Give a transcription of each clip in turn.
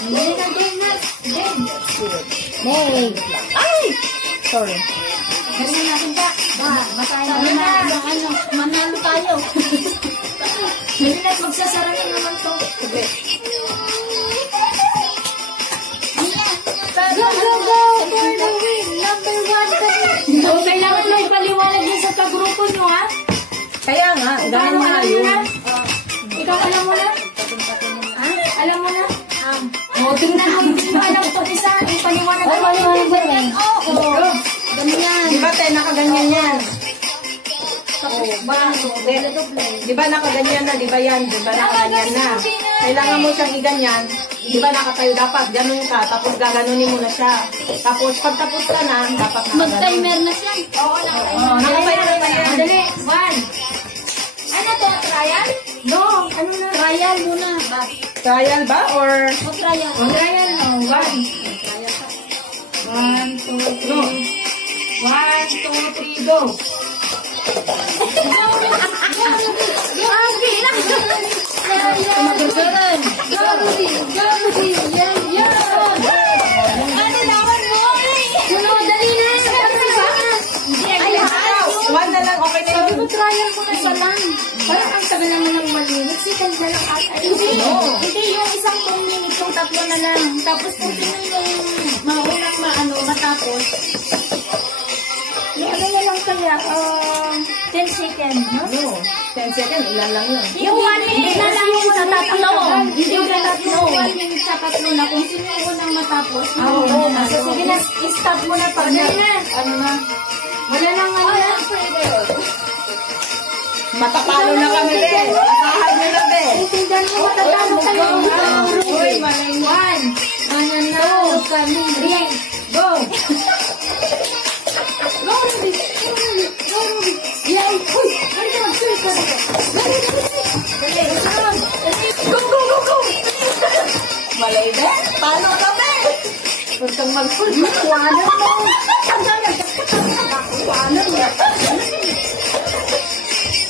Hindi na din na. Din. Wait lang. Ay! Sorry. Ganyan natin ba? Masaya na. Ano, manalo tayo. Hindi na magsasara na naman to. Sige. Go, go, go! For the win! Number 1 So, kailangan mo ipaliwanag yun sa kagrupo nyo, ha? Kaya nga, ganun nga yun. Ikaw alam mo na? Ha? Alam mo na? Tingnan mo, hindi mo alam ito isa. Ipaliwanag mo. Ipaliwanag mo rin. Oo. Ganyan. Di ba tayo nakaganyan yan? Di ba nakaganyan na? Di ba yan? Di ba nakaganyan na? Kailangan mo siyang iganyan. Di ba nakatayo dapat? Ganun ka. Tapos gaganunin mo na siya. Tapos pagtapos ka na, dapat nakaganon. Mag-timer na siya. Oo, Nakatimer na yan. Madali. 1. Ano to? Trial? No. Ano na? Trial muna. Trial ba? Or? O trial. O trial. 1. 1, 2, 3. 1, 2, 3, go. One na lang, okay na yun. Trial mo na isa lang. Parang ang tagal naman ng malinis. Second na lang ata. Hindi, yung isang 2 minutes, yung 3 na lang. Tapos kung sino yung maunang matapos, ano na lang kaya, 10 seconds, no? No, 10 seconds, ilan lang yun. Yung 1 minute na lang yung sa 3. Yung 1 minute sa 3 na. Kung sino yung unang matapos, sige na, stop mo na pag ano na. Wala nang ano na. Matapalo na kami din. Bahay na lang din. Intindihan mo, matatalo kayo. Uy, malay mo. 1, mananalo kami. 3, go! Go, Ruby! Go, Ruby! Yan! Uy! Ano ka mag-surf ka dito? Go, go, go, go! Malay din. Paano kami? Huwag kang mag-surf. Makuwanan mo! Makuwanan mo!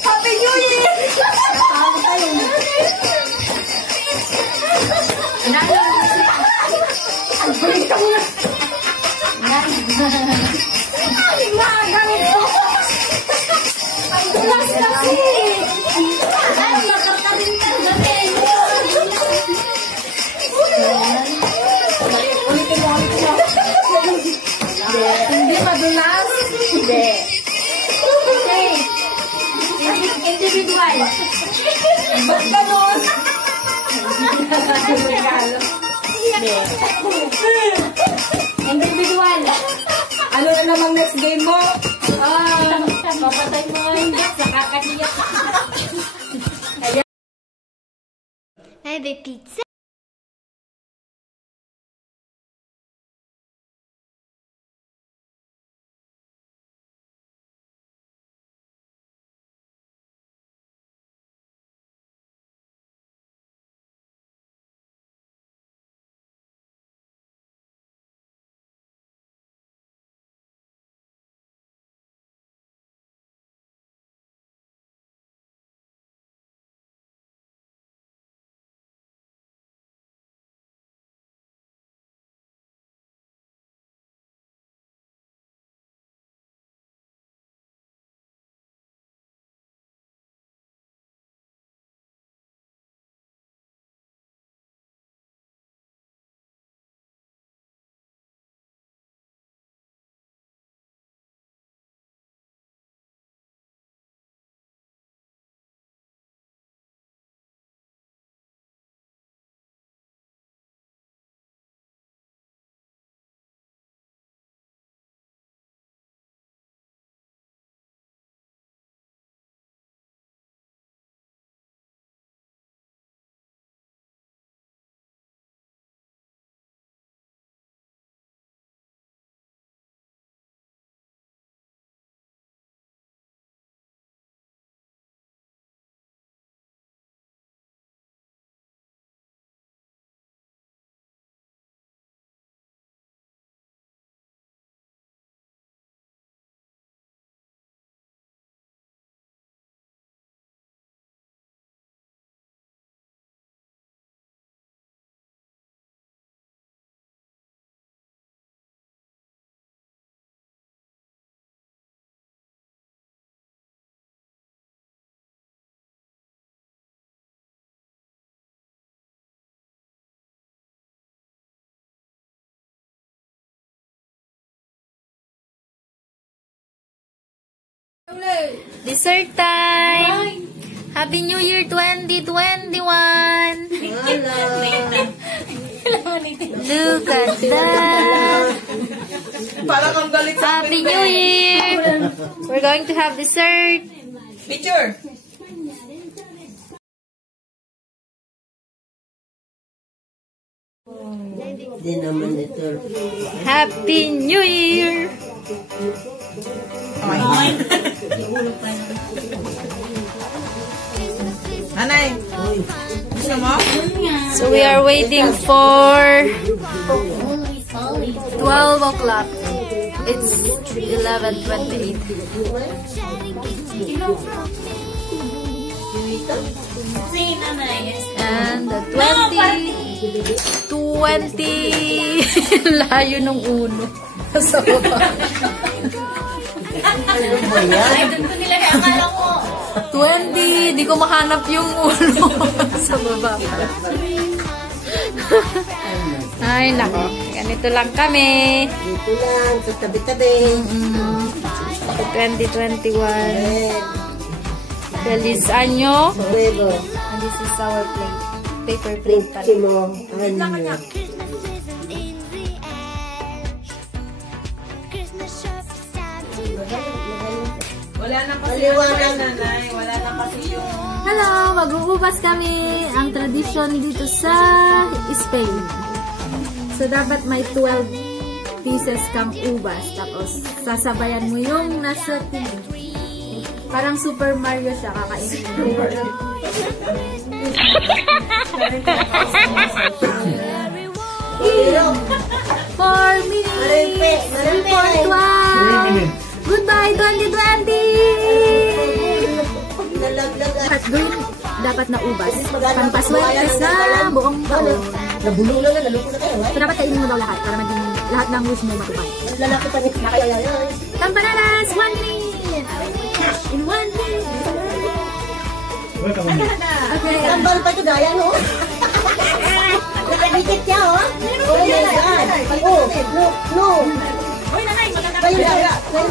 Happy New Year! Natalo tayo. Nanalo! Ang balik ka muna! Ay, magamit ko! Ang tulas kasi! Ay, makakarin ka gabi! Ulitin mo. Hindi madulas? Hindi. Okay. Individual. Ba't ganun? Hindi. Individual. Ano na namang next game mo? Papatay mo sa kakasiyak. Maybe pizza. Dessert time! Happy New Year 2021! Look at that! Parang ang galit sa Happy New Year! We're going to have dessert! Picture! Di naman ito. Happy New Year! Anay! Gusto mo? So we are waiting for 12 o'clock. It's 11:28. And the 20 layo ng uno. Sa baba. Ay, doon ko nilagay. Akala ko 20, di ko mahanap yung ulo. Sa baba. Ay, nako. Ganito lang kami. dito lang, sa tabi-tabi. 2021. Feliz Año. Nuevo. And this is our plate. Paper plate pala. Próximo año. Wala na kasi nanay. Wala na kasi yung... Hello! Mag-uubas kami. Ang tradisyon dito sa Spain. So, dapat may 12 pieces kang ubas. Tapos, sasabayan mo yung nasa TV. Parang Super Mario siya. Kakainin mo. Pero, 4 minutes! 3.1! Goodbye, 2020! nalaglagan. At green, dapat na ubas. Pampaswerte sa buong taon. Nabulong na, nalupo na kayo. So, dapat kainin mo daw lahat para maging lahat ng wish mo matupad. Lalaki pa rin na kayo. Tampananas! 1 minute! In 1 minute! Okay. Tambal pa ito daya, no? Nakadikit siya, oh. Oh my God. Oh, no, no. Uy, nanay, maganda.